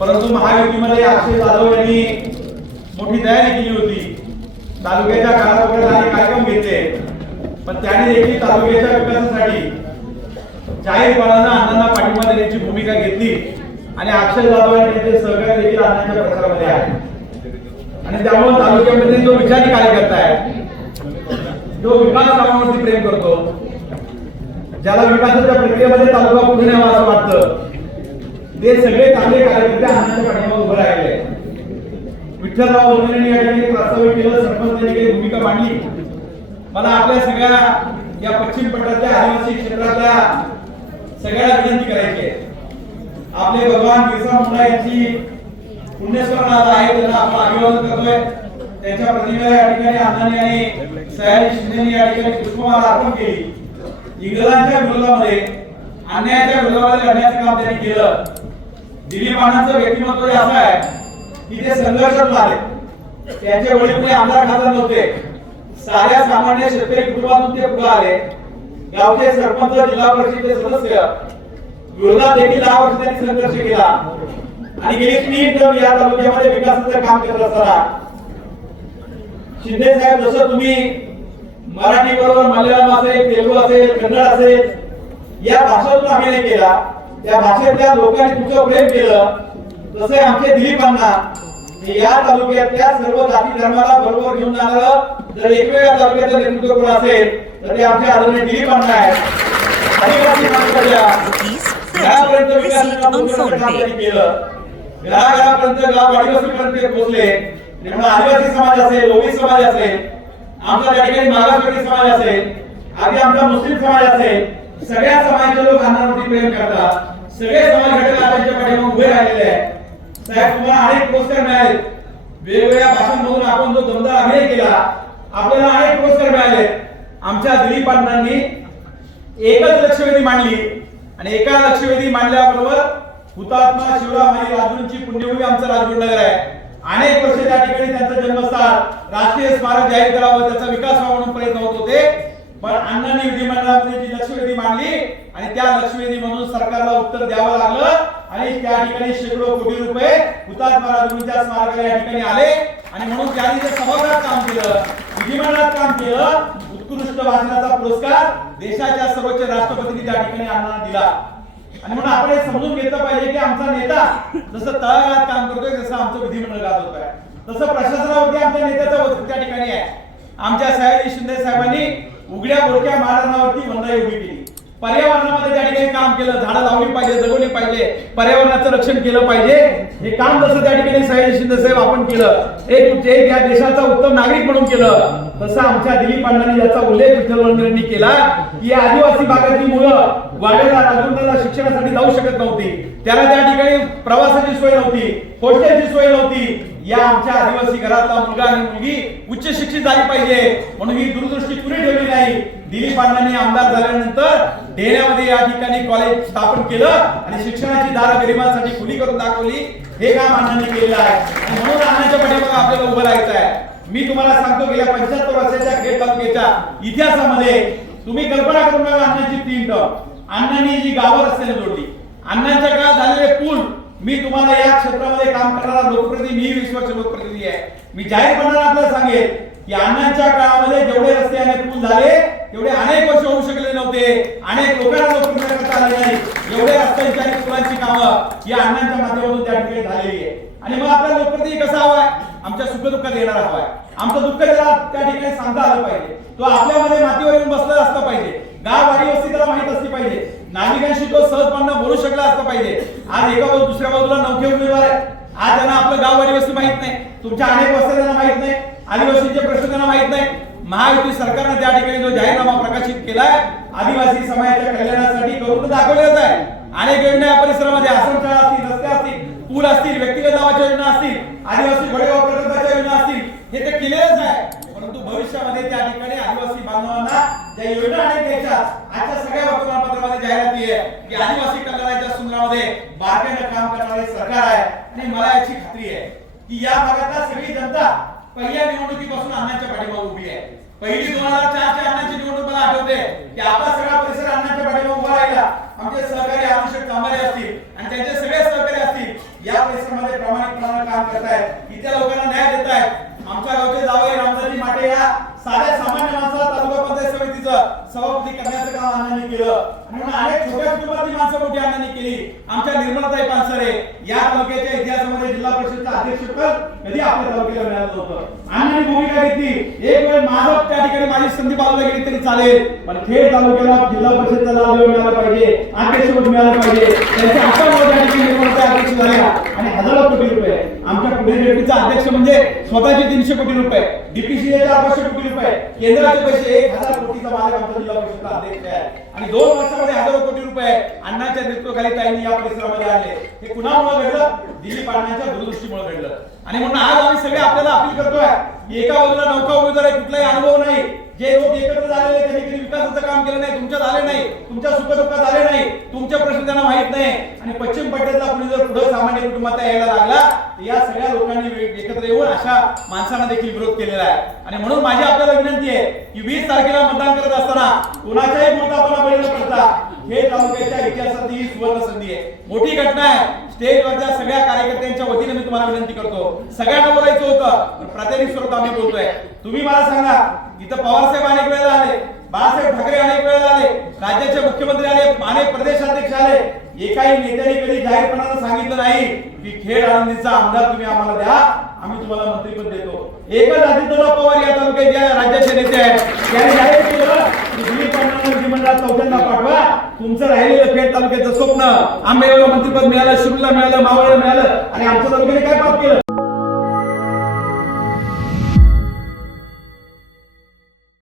परंतु महायुतीमध्ये अक्षय जाधव यांनी मोठी तयारी केली होती. तालुक्याच्या कानाकोपऱ्यात अनेक कार्यक्रम घेतले. पण त्यांनी देखील तालुक्याच्या विकासासाठी जाहीरपणानं अण्णांना पाठिंबा देण्याची भूमिका घेतली. आणि अक्षय जाधव यांचे सहकार्य देखील अण्णांच्या प्रकारामध्ये आहे. आणि त्यामुळे तालुक्यामध्ये जो विचारी कार्यकर्ता आहे जो विकास कामावरती प्रेम करतो ज्याला विकासाच्या प्रक्रियेमध्ये तालुका पुढे न्यावा असं वाटतं ते सगळे चांगले कार्यकर्ते अण्णांच्या पाठीमागे उभे राहिले. विठ्ठलराव बोलणे या ठिकाणी प्रास्ताविक केलं सरपंच काही भूमिका मांडली. मला आपल्या सगळ्या या पश्चिम पट्ट्यातल्या आदिवासी क्षेत्रातल्या सगळ्या विनंती करायची आहे. आपले भगवान बिरसा मुंडा यांची पुण्यस्मरण आज आहे त्यांना आपण अभिवादन करतोय. त्यांच्या प्रतिमेला या ठिकाणी अण्णांनी आणि सयाजी शिंदे या ठिकाणी पुष्पमाला अर्पण केली. इंग्रजांच्या विरोधामध्ये अन्यायाच्या विरोधामध्ये लढण्याचं काम त्यांनी केलं. दिलीप अण्णांचं व्यक्तिमत्व हे असं आहे की ते संघर्षात आले. त्यांचे वडील पुढे आमदार खासदार नव्हते. साऱ्या सामान्य शेतकरी कुटुंबातून ते पुढे आले. गावचे सरपंच जिल्हा परिषदेचे सदस्य. विरोधात देखील दहा वर्ष त्यांनी संघर्ष केला. आणि गेली तीन टर्म या तालुक्यामध्ये विकासाचं काम करत असताना. शिंदे साहेब जसं तुम्ही मराठी बरोबर मल्याळम असेल तेलुगू असेल कन्नड असेल या भाषेतून अभिनय केला. त्या भाषेतल्या लोकांनी तुमचं प्रेम केलं. तसे आमचे दिलीप अण्णा हे या तालुक्यातल्या सर्व जाती धर्माला बरोबर घेऊन जाणारं जर एकवेळा तालुक्याचं नेतृत्व कोण असेल तर ते आमचे आदरणीय दिलीप अण्णा आहेत. आदिवासी घरापर्यंत केलं. घराघरापर्यंत गाव आदिवासीपर्यंत पोहोचले. त्यामुळे आदिवासी समाज असेल ओबीसी समाज असेल आमचा त्या ठिकाणी मागासवर्गीय समाज असेल आधी आमचा मुस्लिम समाज असेल सगळ्या समाजाचे लोक अण्णांवरती प्रेम करतात. सगळे समाज घटक त्यांच्या पाठीमागे उभे राहिलेले आहेत. साहेब तुम्हाला अनेक पुरस्कार मिळाले वेगवेगळ्या भाषांमधून आपण जो दमदार अभिनय केला आपल्याला अनेक पुरस्कार मिळाले आमच्या दिलीप अण्णांनी एकच लक्षवेधी मांडली आणि एका लक्षवेधी मांडल्याबरोबर हुतात्मा शिवराम आणि राजूंची पुण्यभूमी आमचं राजगुरू नगर आहे. अनेक वर्ष त्या ठिकाणी त्यांचं जन्मस्थान राष्ट्रीय स्मारक जाहीर करावं त्याचा विकास व्हावा म्हणून प्रयत्न होत होते. पण अण्णांनी विधिमंडळामध्ये जी लक्षवेधी मांडली आणि त्या लक्षवेधी म्हणून सरकारला उत्तर द्यावं लागलं आणि त्या ठिकाणी शेकडो कोटी रुपये हुतात्मा राजगुरूंच्या स्मारकाला या ठिकाणी आले. आणि म्हणून त्यांनी जे सभागृहात काम केलं. विधिमंडळात काम केलं. उत्कृष्ट भाषणाचा पुरस्कार देशाच्या सर्वोच्च राष्ट्रपतींनी त्या ठिकाणी अण्णांना दिला. आणि म्हणून आपण हे समजून घेतलं पाहिजे की आमचा नेता जसं तळागाळात काम करतोय तसं आमचं विधिमंडळ गात होत आहे तसं प्रशासनावरती आमच्या नेत्याचं त्या ठिकाणी आहे. आमच्या साहेब शिंदे साहेबांनी उघड्या बोडक्या महाराजांवरती वंदाई उभी केली. पर्यावरणामध्ये त्या ठिकाणी काम केलं झाडं लावली पाहिजे जगवली पाहिजे पर्यावरणाचं रक्षण केलं पाहिजे हे काम जसं त्या ठिकाणी साहेब शिंदे साहेब आपण केलं एक या देशाचा उत्तम नागरिक म्हणून केलं तसं आमच्या दिलीप अण्णांनी याचा उल्लेख विठ्ठल वंदरांनी केला की या आदिवासी भागातली मुलं वाड्याला राजूरला शिक्षणासाठी जाऊ शकत नव्हती. त्याला त्या ठिकाणी प्रवासाची सोय नव्हती हॉस्टेलची सोय नव्हती. या आमच्या आदिवासी घरातला मुलगा आणि मुलगी उच्च शिक्षित झाली पाहिजे. म्हणून ही दूरदृष्टी कुणी ठेवली नाही? दिलीप अण्णांनी आमदार झाल्यानंतर डेऱ्यामध्ये या ठिकाणी कॉलेज स्थापन केलं आणि शिक्षणाची दार गरिबांसाठी खुली करून दाखवली. हे काम अण्णांनी केलेलं आहे. आणि म्हणून अण्णांच्या पाठीमागे आपल्याला उभं राहायचं आहे. मी तुम्हाला सांगतो गेल्या पंच्याहत्तर वर्षाच्या खेड तालुक्याच्या इतिहासामध्ये तुम्ही कल्पना करून बघा अण्णांची तीन टप. अण्णांनी जी गावं रस्त्याने जोडली. अण्णांच्या काळात झालेले पूल मी तुम्हाला या क्षेत्रामध्ये काम करणारा लोकप्रतिनिधी मी वीस वर्ष लोकप्रतिनिधी आहे. मी जाहीरपणाने आपल्याला सांगेल की अण्णांच्या काळामध्ये जेवढे रस्ते आणि पूल झाले तेवढे अनेक वर्ष होऊ शकले नव्हते. अनेक लोकांना लोकप्रिय करता आले नाही एवढे रस्त्यांची आणि पुलांची कामं या अण्णांच्या माध्यमातून त्या ठिकाणी झालेली आहे. आणि मग आपला लोकप्रतिनिधी कसा हवाय? आमच्या सुखदुःखात येणारा हवाय. आमचं दुःख त्याला त्या ठिकाणी सांगता आलं पाहिजे. तो आपल्यामध्ये मातीवर येऊन बसला असला पाहिजे. गाव वाडी वस्ती त्याला माहीत असली पाहिजे. नागरिकांशी तो सहजपणे बोलू शकला असला पाहिजे. आज एका बाजू दुसऱ्या बाजूला नवखे उमेदवार आहे आज त्यांना आपलं गाव वाडी वस्ती माहीत नाही. तुमच्या अनेक वस्त्या त्यांना माहीत नाही. आदिवासींचे प्रश्न त्यांना माहीत नाही. महायुती सरकारने त्या ठिकाणी जो जाहीरनामा प्रकाशित केलाय आदिवासी समाजाच्या कल्याणासाठी करून दाखवलेच आहे. अनेक योजना या परिसरामध्ये आश्रमशाळा असतील रस्ते असतील पूल असतील व्यक्तिगत नावाच्या योजना असतील आदिवासी बडेगाव प्रकल्पाच्या योजना असतील हे तर केलेलंच आहे. परंतु भविष्यामध्ये त्या ठिकाणी आदिवासी बांधवांना ज्या योजना आजच्या सगळ्या वर्तमानपत्रामध्ये जाहिरात आहे की आदिवासी कल्याणाच्या सुंदरामध्ये बारकाईनं काम करणारे सरकार आहे. आणि मला याची खात्री आहे की या भागातला सगळी जनता पहिल्या निवडणुकीपासून अण्णांच्या पाठीमागे उभी आहे. पहिली दोन हजार चारच्या अण्णांची निवडणूक मला आठवते की आपला सगळा परिसर अण्णांच्या पाठीमागे उभा राहिला. आमचे सहकारी अनुषेक कांबारे असतील आणि त्यांचे सगळे सहकारी असतील या परिसरामध्ये प्रामाणिकपणाने काम करतायत. इथल्या लोकांना न्याय देत आहेत आमच्या गावचे जावई रामदाजी माटे या साध्या सामान्य माणसाला समितीचं सभापती करण्याचं काम अण्णांनी केलं. म्हणून अनेक छोट्या माणसं मोठी अण्णांनी केली. आमच्या निर्मलाताई पानसरे या तालुक्याच्या इतिहासामध्ये जिल्हा परिषदचा अध्यक्षपद कधी आपल्या तालुक्याला मिळालं अण्णांनी भूमिका घेतली. एक वेळ माझं त्या ठिकाणी माझी संधी बाजूला गेली तरी चालेल. पण खेड तालुक्याला जिल्हा परिषदचा लाभ मिळाला पाहिजे अध्यक्षपद मिळालं पाहिजे. त्यांच्या हातामुळे त्या ठिकाणी अध्यक्ष झाल्या. आणि हजारो कोटी रुपये आमच्या अध्यक्ष म्हणजे स्वतःचे तीनशे कोटी रुपये डीपीसीएचे पाचशे कोटी रुपये केंद्राचे पैसे एक हजार कोटीचा मालक आमचा जिल्हा परिषदचा अध्यक्ष आहे. आणि दोन वर्षामध्ये हजारो कोटी रुपये अण्णाच्या नेतृत्वाखाली ताईंनी या परिसरामध्ये आले हे कुणामुळे घडलं? दिलीप अण्णाच्या दूरदृष्टीमुळे घडलं. आणि म्हणून आज आम्ही सगळे आपल्याला अपील करतोय की एका बाजूला नौका उमेदवार आहे कुठलाही अनुभव नाही. जे लोक एकत्र झालेले त्यांनी कधी विकासाचं काम केलं नाही तुमच्यात आले नाही तुमच्या सुखदुःखात आले नाही तुमचे प्रश्न त्यांना माहीत नाही. आणि पश्चिम पट्ट्यातला कुणी जर पुढे सामान्य कुटुंबात यायला लागला तर या सगळ्या लोकांनी एकत्र येऊन अशा माणसांना देखील विरोध केलेला आहे. आणि म्हणून माझी आपल्याला विनंती आहे की वीस तारखेला मतदान करत असताना कोणाच्याही मुद्दापणा बळी न करता हे तालुक्याच्या इतिहासात ही सुवर्ण संधी आहे. मोठी घटना आहे. स्टेजवरच्या सगळ्या कार्यकर्त्यांच्या वतीने मी तुम्हाला विनंती करतो. सगळ्यांना बोलायचं होतं प्रातिनिधिक स्वरूपात आम्ही बोलतोय. तुम्ही मला सांगा इथं पवारसाहेब अनेक वेळेला आले बाळासाहेब ठाकरे अनेक वेळेला आले राज्याचे मुख्यमंत्री आले अनेक प्रदेशाध्यक्ष आले. एकाही नेत्याने कधी जाहीरपणानं सांगितलं नाही की खेळ आनंदीचा आमदार तुम्ही आम्हाला द्या आम्ही तुम्हाला मंत्रीपद देतो. एकच आदित्यराव पवार या तालुक्याच्या राज्याचे नेते आहेत त्यांनी जाहीर केलं की चौथ्यांदा पाठवा. तुमचं राहिलेलं खेड तालुक्याचं स्वप्न आंबे मिळालं शिमला मिळालं मावळ मिळालं आणि आमच्या तालुक्याने काय पाप केलं?